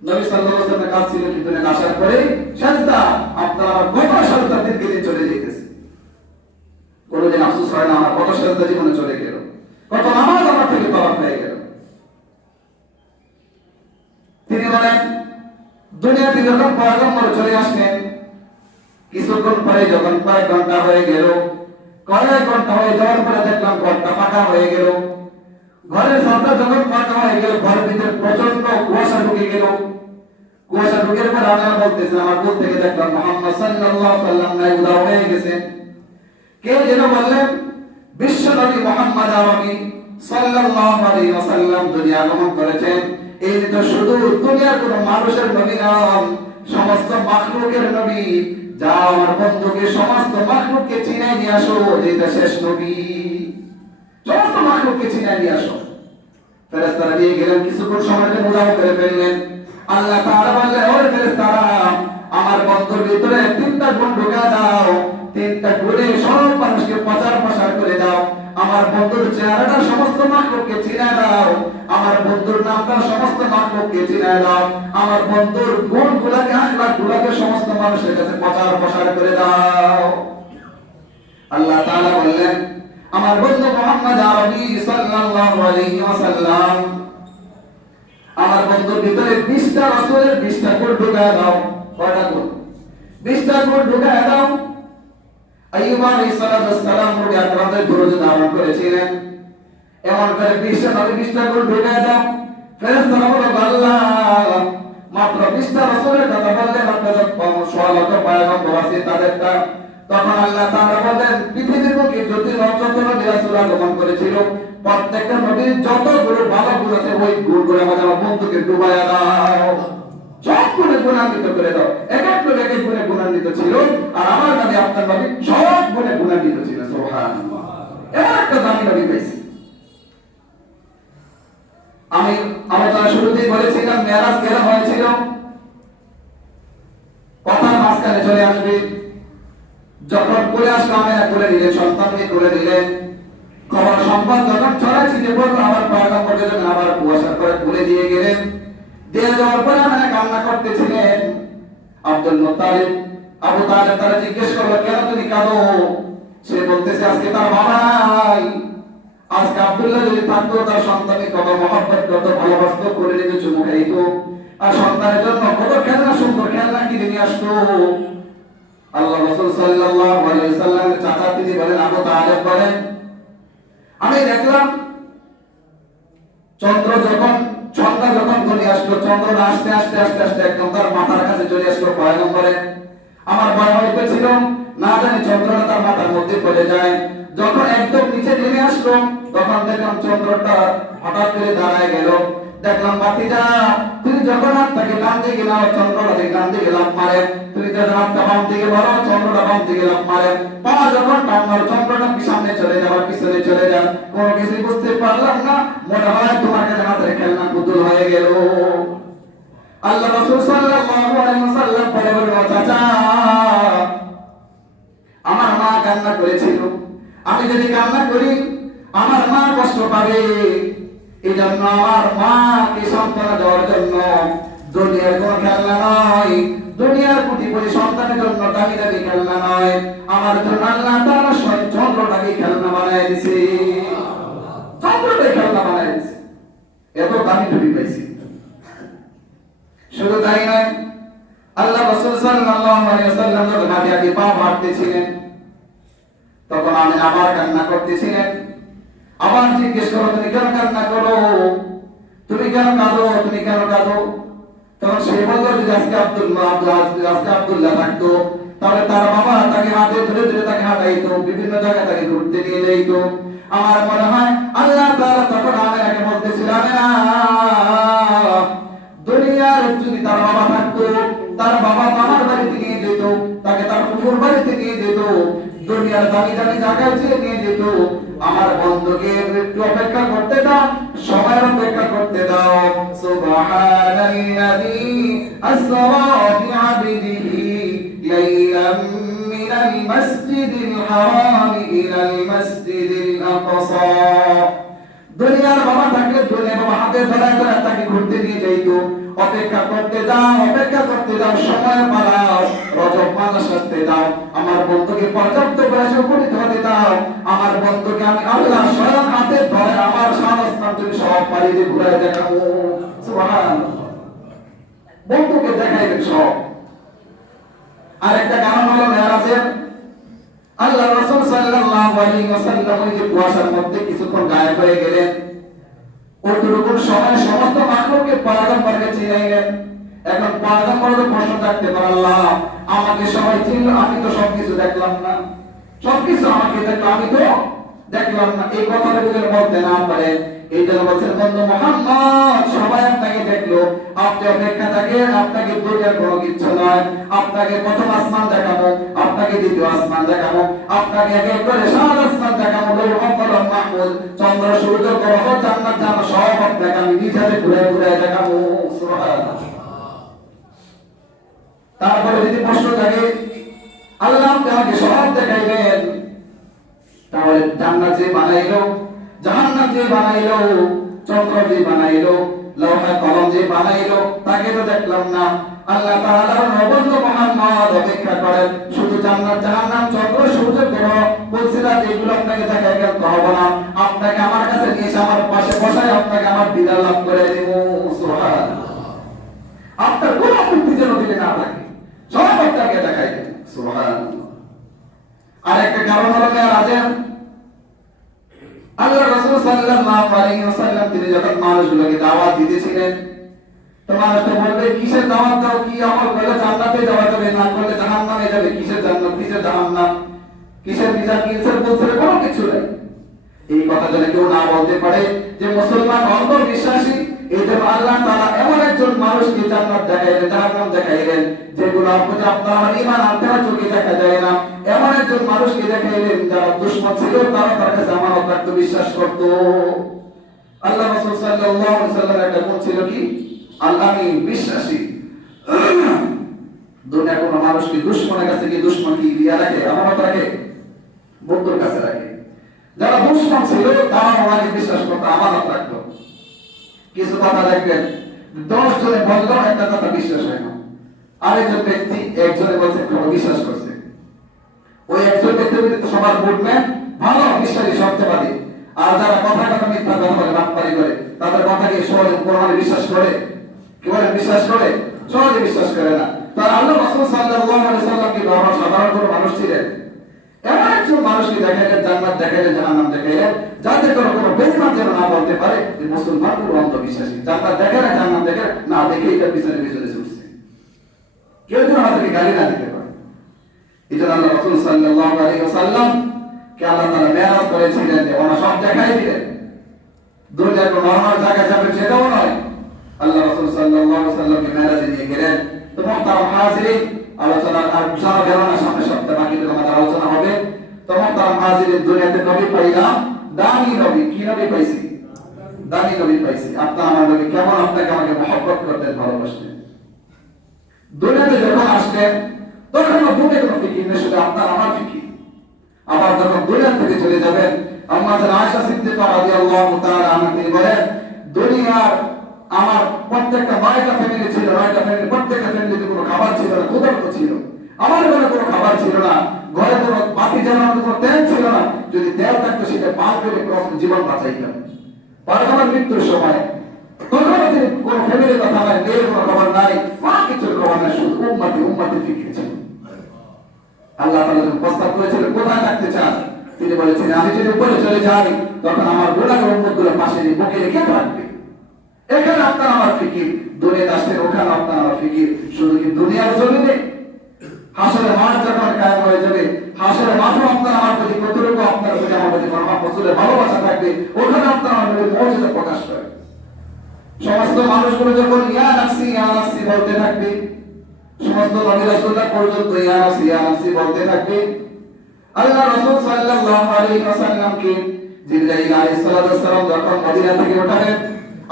নবী সাল্লাল্লাহু আলাইহি ওয়াসাল্লামের কাজ ছিল কিন্তু আসার পরে সিজদা, আপনার আমার কত সিজদা দিন চলে যেতেছে, কোনদিন আফসোস হয় না আমার কত সিজদা জীবনে চলে গেল, কত নামাজ আমার থেকে তরফ হয়ে গেল। তিনি বলেন দুনিয়াতে যখন পয়গম্বর চলে আসলেন, কিছুক্ষণ পরে যখন কয়েক ঘন্টা হয়ে গেল, কয়েক ঘন্টা হয়ে যাওয়ার পরে দেখলাম ঘরটা ফাঁকা হয়ে গেল। ঘরের ছাদটা যখন ফাঁকা হয়ে গেল, ঘরের ভিতরে প্রচন্ড কুয়াশা ঢুকে গেল। কুয়াশা ঢুকের পর আমি বলতেছি, আমার দূর থেকে দেখলাম মুহাম্মদ সাল্লাল্লাহু আলাইহি ওয়াসাল্লাম নাই উধাও হয়ে গেছেন। কেউ যেন বললেন বিশ্ব নবী মুহাম্মদ আরবি সাল্লাল্লাহু আলাইহি ওয়াসাল্লাম দুনিয়া আগমন করেছেন। এই তো শুধু দুনিয়ার কোন মানুষের নবী নন, সমস্ত মাখলুকের নবী, যাও আমার বন্ধুকে সমস্ত মাখলুককে চিনাই নিয়ে আসো, যেটা শেষ নবী, সমস্ত মাখলুককে চিনাই নিয়ে আসো। ফেরেশতারা নিয়ে গেলেন, কিছুক্ষণ সময়কে মুজাও করে ফেললেন। আল্লাহ তাআলা বললেন, ওরে ফেরেশতারা, আমার বন্ধুর ভিতরে 3টা গুণ ঢুকা দাও, 3টা গুণে সব মানুষকে প্রচার করে দাও। আমার বন্ধুর চেহারাটা সমস্ত মাখলুককে চিনাই দাও, আমার বন্ধুর নামটা সমস্ত মাখলুককে চিনাই দাও, আমার বন্ধুর গুণগুলোকে আখলাকগুলোকে সমস্ত মানুষের কাছে প্রচার করে দাও। আল্লাহ তাআলা বললেন, আমার বন্ধু মুহাম্মদ আরবি সাল্লাল্লাহু আলাইহি ওয়াসাল্লাম, আমার বন্ধুর ভিতরে 20টা রাসূলের 20টা গুণ ঢুকায় দাও। কয়টা গুণ? 20টা গুণ ঢুকায় দাও। আইয়ুব আলাইহিস সালাম নবী আকরামের দরুদ ধারণ করেছিলেন, এমন করে 20টা গুণ ঢুকায় দাও। ফেরেশতারা বলে, আল্লাহ মাত্র 20টা রাসূলের কথা বললেন, আপনাদের 100 লক্ষ পয়গম্বর আছে তাদেরটা। তখন আল্লাহ তাআলা বলেন, পৃথিবীর বুকে যত নবী রাসূল আগমন করেছিল, প্রত্যেকটা নবীর যতগুলো ভালো গুণ আছে ওই গুণগুলো আমার বন্ধুকে ডুবায়া দাও, সব গুণে গুণান্বিত করে দাও। এক এক গুণে গুণান্বিত ছিল, আর আমার নবী আপনার নবী সব গুণে গুণান্বিত ছিল। সুবহানাল্লাহ, এমন একটা দামি নবী পেয়েছি। আমি আলোচনা শুরুতেই বলেছিলাম মেরাজ কেন হয়েছিল, কথার মাঝখানে চলে আসবে। যখন কোলে আসলো, আমেনা কোলে নিলেন, সন্তানকে কোলে নিলেন, খবর সংবাদ যখন ছড়াছিটে পড়লো, আবার পয়গম্বর যখন আবার কুয়াশা করে কোলে দিয়ে গেলেন। দিয়ে যাওয়ার পরে আমেনা কান্না করতেছিলেন। আব্দুল মুত্তালিব, আবু তালেব তারা জিজ্ঞেস করলো, কেন তুমি কাঁদো? সে বলতেছে, আজকে তার বাবা নাই, আজকে আব্দুল্লাহ যদি থাকতো তার সন্তানকে কত মহব্বত, কত ভালোবাসতো, করে নিতে চুমু খাইতো, আর সন্তানের জন্য কত খেলনা, সুন্দর খেলনা কিনে নিয়ে আসতো। আল্লাহ রাসূল সাল্লাল্লাহু আলাইহি ওয়াসাল্লামের চাচা তিনি বলেন, আবু তালেব বলেন, আমি দেখলাম সন্ধ্যা যখন চলে আসলো, চন্দ্র আস্তে আস্তে আস্তে আস্তে একদম তার মাথার কাছে চলে আসলো পয়গম্বরের। আমার ভয় হইতেছিল না জানি চন্দ্রটা তার মাথার মধ্যে পড়ে যায়। যখন একদম নিচে নেমে আসলো, তখন দেখলাম চন্দ্রটা হঠাৎ করে দাঁড়ায় গেল। দেখলাম, বাতিজা, তুমি যখন হাতটাকে ডান দিকে নাও, চন্দ্রটা ডান দিকে লাফ মারে, তুমি যখন হাতটা বাম দিকে বলো, চন্দ্রটা বাম দিকে লাফ মারে। পা যখন টান মারো, চন্দ্রটা সামনে চলে যাবে, পিছনে চলে যান। কোনো কিছু বুঝতে পারলাম না, মনে হয় তোমার কাছে হাতের খেলনা পুতুল হয়ে গেল। আল্লাহ রাসূল সাল্লাল্লাহু আলাইহি ওয়াসাল্লাম বলেন, চাচা, আমার মা কান্না করেছিল, আমি যদি কান্না করি আমার মা কষ্ট পাবে, এই জন্য আমার মাকে সন্তান দেওয়ার জন্য দুনিয়ার কোন খেলনা নয়, দুনিয়ার কোটি কোটি সন্তানের জন্য দামি দামি খেলনা নয়, আমার জন্য আল্লাহ তাআলা চন্দ্রটাকে খেলনা বানায় দিয়েছে, চন্দ্রটাকে খেলনা বানায় দিয়েছে। এত দামি দামি পাইছি। শুধু তাই নয়, আল্লাহ রাসূল সাল্লাল্লাহু আলাইহি ওয়াসাল্লাম যখন হাদিয়াকে পা ভাঁটতেছিলেন, তখন আমি আবার কান্না করতেছিলেন। আবার জিজ্ঞেস করো, তুমি কেন কান্না করো, তুমি কেন কাঁদো, তুমি কেন কাঁদো? তখন সে বলল, যদি আজকে আব্দুল্লাহ থাকতো, তাহলে তার বাবা তাকে হাতে ধরে ধরে তাকে হাঁটাইতো, বিভিন্ন জায়গায় তাকে ঘুরতে নিয়ে যাইতো। আমার মনে হয় আল্লাহ তাআলা তখন আমেনাকে বলতেছিল, আমেনা, দুনিয়ার যদি তার বাবা থাকতো, তার বাবা মামার বাড়িতে নিয়ে যেত, তাকে তার ফুফুর বাড়িতে নিয়ে যেত, দুনিয়ার দামি দামি জায়গায় নিয়ে যেত। আমার বন্ধুকে একটু অপেক্ষা করতে দাও, সময় অপেক্ষা করতে দাও। সুবহানাল্লাযী আসরা বিআবদিহি লাইলাম মিনাল মাসজিদিল হারাম ইলাল মাসজিদিল আকসা। দুনিয়ার বাবা থাকলে দুনিয়ার বাবা হাতে ধরে ধরে তাকে ঘুরতে নিয়ে যাইতো। অপেক্ষা করতে দাও, অপেক্ষা করতে দাও, সময় পালাও, রজব মাস আসতে দাও, আমার বন্ধুকে পর্যাপ্ত বয়সে উপনীত হতে দাও। আমার বন্ধুকে আমি আল্লাহ স্বয়ং হাতে ধরে আমার সামস্থান তুমি সব পাড়িয়ে ঘুরাই দেখাবো। সুবহানাল্লাহ, বন্ধুকে দেখাইবেন সব। আরেকটা কারণ হলো মেরাজের, আল্লাহ রাসূল সাল্লাল্লাহু আলাইহি ওয়াসাল্লাম ওই যে কুয়াশার মধ্যে কিছুক্ষণ গায়েব হয়ে গেলেন, ওইটুকু সময় সমস্ত মাখলুককে পয়গম্বরকে চিনাইলেন। এখন পয়গম্বরের প্রশ্ন থাকতে পারে, আল্লাহ আমাকে সবাই চিনল, আমি তো সবকিছু দেখলাম না, সবকিছু আমাকে দেখলো, আমি তো দেখলাম দেখলাম না, এই কথাটা যদি বলতে না পারে, এই জন্য বলছেন বন্ধু মুহাম্মদ সবাই আপনাকে দেখলো, আপনি অপেক্ষা থাকেন, আপনাকে দুনিয়ার কোনো কিছু নয়, আপনাকে প্রথম আসমান দেখাবো, আপনাকে দ্বিতীয় আসমান দেখাবো, আপনাকে এক এক করে সাত আসমান দেখাবো, লৌহ কলম মাহফুজ, চন্দ্র সূর্য গ্রহ জান্নাত জান্নাত সব আপনাকে আমি নিজে হাতে ঘুরে ঘুরে দেখাবো। সুবহানাল্লাহ। তারপরে যদি প্রশ্ন থাকে আল্লাহ আমাকে সব দেখাইবেন, তাহলে জান্নাত যে বানাইলো, জাহান্নাম যে বানাইলো, চন্দ্র যে বানাইলো, লৌহ কলম যে বানাইলো, তাকে তো দেখলাম না। আল্লাহ তাআলার নবী মুহাম্মদ অপেক্ষা করেন শুধু জান্নাত জাহান্নাম চন্দ্র সূর্য গ্রহ বলছিলা এগুলো আপনাকে দেখাই গেল তো হবে না, আপনাকে আমার কাছে নিয়ে এসে আমার পাশে বসায় আপনাকে আমার দিদার লাভ করে দেব। সুবহানাল্লাহ। আপনার কোনো আপত্তি যেন দিলে না থাকে, সব আপনাকে দেখাই দেব। সুবহানাল্লাহ। আরেকটা কারণ হলো মেরাজের আল্লাহ রাসূল সাল্লাল্লাহু আলাইহি ওয়াসাল্লাম তিনি যখন মানুষগুলোকে দাওয়াত দিতেছিলেন, তো মানুষটা বলবে কিসের দাওয়াত দাও, কি আমল করলে জান্নাতে যাওয়া যাবে, না করলে জাহান্নামে যাবে, কিসের জান্নাত কিসের জাহান্নাম, কিসের বিচার কিসের বলছে, কোনো কিছু নাই। এই কথা যদি কেউ না বলতে পারে যে মুসলমান অন্ধ বিশ্বাসী, এই জন্য আল্লাহ তাআলা এমন একজন মানুষকে জান্নাত দেখাইলেন, জাহান্নাম দেখাইলেন যেগুলো আপনার ঈমান আনতে চোখে দেখা যায় না, এমন একজন মানুষকে দেখাইলেন যারা দুশমন ছিল তারা তার কাছে আমানত রাখতো, বিশ্বাস করত। আল্লাহ রাসূল সাল্লাল্লাহু আলাইহি ওয়াসাল্লাম একটা গুণ ছিল কি, আল্লাহ বিশ্বাসী। দুনিয়া কোন মানুষকে দুশমনের কাছে কি দুশমন কি দিয়া রাখে, আমানত রাখে, বন্ধুর কাছে রাখে। যারা দুশমন ছিল তারা ওনাকে বিশ্বাস করতো, আমানত রাখতো। কিছু কথা দেখবেন 10 জনে বলল একটা কথা বিশ্বাস হয় না, আরেকজন ব্যক্তি একজনে বলছে বিশ্বাস করছে, ওই একজন ব্যক্তি কিন্তু সবার বুঝবেন ভালো বিশ্বাসী সত্যবাদী, আর যারা কথা কথা মিথ্যা কথা বলে বাটপারি করে তাদের কথাকে সহজে প্রমাণে বিশ্বাস করে, কি বলে বিশ্বাস করে, সহজে বিশ্বাস করে না। তার আল্লাহ রাসূল সাল্লাল্লাহু আলাইহি ওয়াসাল্লাম কি সাধারণ কোনো মানুষ ছিলেন? এমন একজন মানুষকে দেখাইলেন জান্নাত দেখাইলেন জাহান্নাম দেখাইলেন, যাতে কোনো বেঈমান যেন না বলতে পারে যে মুসলমান পুরো অন্ধবিশ্বাসী, জান্নাত দেখে না জাহান্নাম দেখে না দেখে এটা পিছনে পিছনে ছুটছে, কেউ যেন আমাদেরকে গালি না দিতে পারে। এই জন্য আল্লাহ রাসূল সাল্লাল্লাহু আলাইহি ওয়াসাল্লাম কে আল্লাহ তাআলা মেরাজ করেছিলেন যে ওনা সব দেখাই দিলেন, দুনিয়ার কোনো নরমাল জায়গা যাবে সেটাও নয়। আল্লাহ রাসূল সাল্লাল্লাহু আলাইহি ওয়াসাল্লামকে মেরাজে নিয়ে গেলেন। তো মুহতারাম হাজিরিন, আলোচনা আর সারা বেলানা সামনে সপ্তাহে বাকি আমাদের আলোচনা হবে। তো মুহতারাম হাজিরিন, দুনিয়াতে নবী পাইলাম, দামি নবী, কি নবী পাইছি? দামি নবী পাইছি। আপনারা আমার নবী কেমন আপনাকে আমাকে মহব্বত করতেন, ভালোবাসতেন। দুনিয়াতে যখন আসলেন তখন বুকে কোনো ফিকির নেই, শুধু আপনার আমার ফিকির। আবার যখন দুনিয়া থেকে চলে যাবেন, আম্মা জান আয়েশা সিদ্দিকা রাদিয়াল্লাহু তাআলা আনহা তিনি বলেন, দুনিয়ার আমার প্রত্যেকটা 9টা ফ্যামিলি ছিল, 9টা ফ্যামিলি, প্রত্যেকটা ফ্যামিলিতে কোনো খাবার ছিল না, ক্ষুধার্ত ছিল। আমার ঘরে কোনো খাবার ছিল না, ঘরে কোনো বাতি জ্বালানোর কোনো তেল ছিল না, যদি তেল থাকতো সেটা পান করে জীবন বাঁচাইতাম। আমার মৃত্যুর সময় তখন তিনি কোনো ফ্যামিলির কথা নাই, মেয়ের কোনো খবর নাই, কোনো কিছুর খবর নাই, শুধু উম্মতি ফিকির ছিল। আল্লাহ তাআলা যখন প্রস্তাব করেছিলেন কোথায় থাকতে চান, তিনি বলেছেন আমি যদি উপরে চলে যাই তখন আমার গুনাহগার উম্মতগুলো পাশে নিয়ে বুকে রেখে থাকবে। এখানে আপনার আমার ফিকির, দুনিয়াতে আসলে ওখানে আপনার আমার ফিকির। শুধু কি দুনিয়ার জমিনে হাসরের মাঠ যখন কায়েম হয়ে যাবে, হাসরের মাঠে আপনার আমার প্রতি কতটুকু আপনার প্রতি আমার প্রতি রসুলের ভালোবাসা থাকবে, ওখানে আপনার আমার প্রতি মর্যাদা প্রকাশ পাবে। সমস্ত মানুষগুলো যখন ইয়া নাফসি বলতে থাকবে, সমস্ত নবী রাসূলরা পর্যন্ত ইয়া নাফসি বলতে থাকবে, আল্লাহ রাসূল সাল্লাল্লাহু আলাইহি ওয়াসাল্লামকে জিবরাইল আলাইহিস সালাম যখন মদিনা থেকে ওঠাবেন,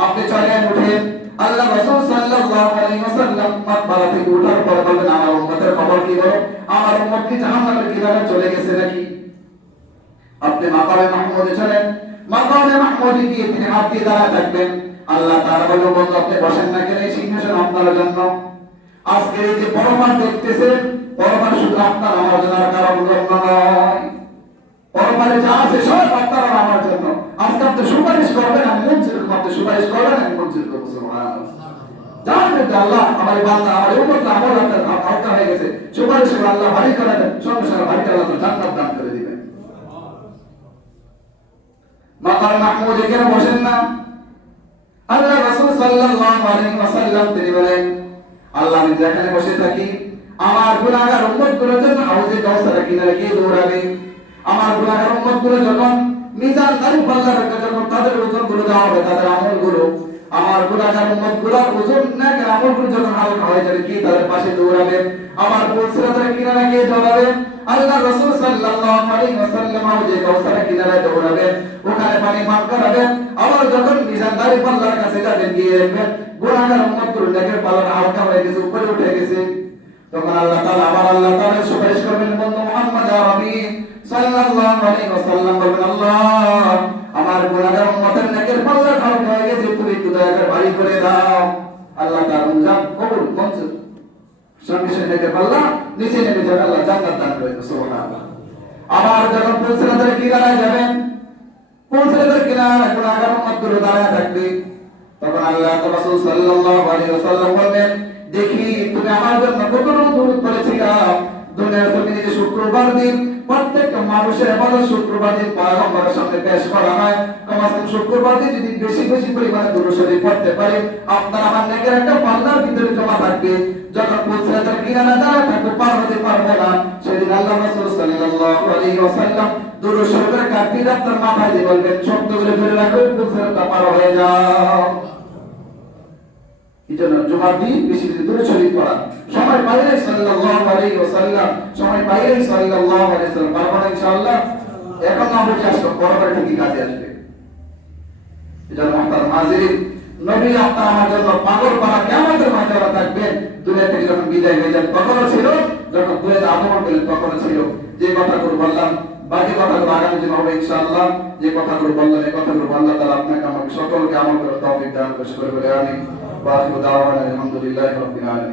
আপনি চলেন উঠেন, আল্লাহ রাসূল সাল্লাল্লাহু আলাইহি ওয়াসাল্লাম মাকবারা থেকে ওঠার পর বলবেন আমার উম্মতের খবর কি বলো, আমার উম্মত কি জাহান্নামের কিনারে চলে গেছে নাকি? আপনি মাকামে মাহমুদে চলেন, মাকামে মাহমুদে গিয়ে তিনি হাত দিয়ে দাঁড়ায় থাকবেন। আল্লাহ তাআলা বলবেন বন্ধু আপনি বসেন না কেন, এই সিংহাসন আপনার জন্য। আজকে এই যে পরমাণ দেখতেছেন, পরমাণ শুধু আপনার আমার জন্য, আর কারো জন্য নয়। পরমাণে যা আছে সব আপনার আর আমার জন্য। আজকে আপনি সুপারিশ করবেন, আমি মঞ্জুর করব, আপনি সুপারিশ করবেন, আমি মঞ্জুর করব। সুবহানাল্লাহ। জানেন তো আল্লাহ আমার বান্দা আমার উম্মত আমার আওতা হয়ে গেছে, সুপারিশ করে আল্লাহ ভারী করে দেন, সঙ্গে সঙ্গে ভারী আল্লাহ জান্নাত দান করে দিবেন। মাকাম মাহমুদ এখানে বসেন না, আল্লাহ রাসূল সাল্লাল্লাহু আলাইহি ওয়াসাল্লাম তিনি বলেন আল্লাহ আমি যেখানে বসে থাকি আমার গুনাহগার উম্মতগুলোর জন্য হাউজে কাউসারের কিনারে গিয়ে দৌড়াবে। আমার গুনাহগার উম্মতগুলো যখন মিজান দাঁড়িপাল্লার একটা যখন তাদের ওজন গুলো দেওয়া হবে, তাদের আমল গুলো, আমার গুনাহগার উম্মত গুলোর ওজন নেকের আমল গুলো যখন হালকা হয়ে যাবে, কি তাদের পাশে দৌড়াবে, আমার পুলসিরাতের কিনারে গিয়ে দৌড়াবে, আল্লাহ রাসূল সাল্লাল্লাহু আলাইহি ওয়াসাল্লাম যে কাউসারের কিনারে দৌড়াবে, ওখানে পানি পান করাবেন। আবার যখন মিজান দাঁড়িপাল্লার কাছে যাবেন, গিয়ে দেখবেন গুনাহগার উম্মত গুলো নেকের পালন হালকা হয়ে গেছে, উপরে উঠে গেছে, তখন আল্লাহ তাআলা আবার আল্লাহ তাআলা সুপারিশ করবেন, বন্ধু মুহাম্মদ আরবি সাল্লাল্লাহু আলাইহি ওয়াসাল্লাম বলবেন, আল্লাহ আমার গুনাহগার উম্মতের নেকের পাল্লা হালকা হয়ে গেছে, তুমি একটু দয়া করে ভারী করে দাও। আল্লাহ তাআলা মুজাব কবুল মঞ্জুর, সঙ্গে সঙ্গে নেকের পাল্লা নিচে নেমে যাবে, আল্লাহ জান্নাত দান করবে, সুবহানাল্লাহ। আবার যখন পুলসিরাতের কিনারায় যাবেন, পুলসিরাতের কিনারায় গুনাহগার উম্মত গুলো দাঁড়ায় থাকবে, তখন আল্লাহ রাসূল সাল্লাল্লাহু আলাইহি ওয়াসাল্লাম বলবেন, দেখি তুমি আমার জন্য কত দরুদ পড়েছিলা। দুনিয়ার জমিনে যে শুক্রবার দিন প্রত্যেকটা মানুষের ইবাদত শুক্রবার দিন পয়গম্বরের সামনে পেশ করা হয়, কমাসম শুক্রবার দিন যদি বেশি বেশি পরিমাণে দরুদ শরীফ পড়তে পারে, আপনার আমার নেকের একটা পাল্লার ভিতরে জমা থাকবে। যখন পুলসিরাতের কিনারা দাঁড়ায় থাকবে, পার হতে পারবে না, সেদিন আল্লাহ রাসূল সাল্লাল্লাহু আলাইহি ওয়াসাল্লাম দরুদ শরীফের কাঠি আপনার মাথায় দিয়ে বলবেন, শব্দ করে ধরে রাখো, পুলসিরাতটা পার হয়ে যাও। এজন্য জুমার দিন বেশি বেশি দরুদ শরীফ পড়া, সময় পাইলে সাল্লাল্লাহু আলাইহি ওয়াসাল্লাম, সময় পাইলে সাল্লাল্লাহু আলাইহি ওয়াসাল্লাম পারবো না ইনশাআল্লাহ। এখন না বুঝে আসলো, পরপর ঠিকই কাজে আসবে। এজন্য মুহতারাম হাজিরিন, নবী আপনার আমার জন্য পাগল করা কিয়ামতের মাঠে ওরা থাকবেন। দুনিয়া থেকে যখন বিদায় হয়ে যান তখনও ছিল, যখন দুনিয়াতে আগমন করলেন তখনও ছিল। যে কথাগুলো বললাম, বাকি কথাগুলো আগামী দিন হবে ইনশাআল্লাহ। যে কথাগুলো বললাম, এই কথাগুলো আল্লাহ তাআলা আপনাকে আমাকে সকলকে আমল করার তৌফিক দান করুন। আমিন। ওয়া আখিরু দাওয়ানা আলহামদুলিল্লাহি রাব্বিল আলামিন।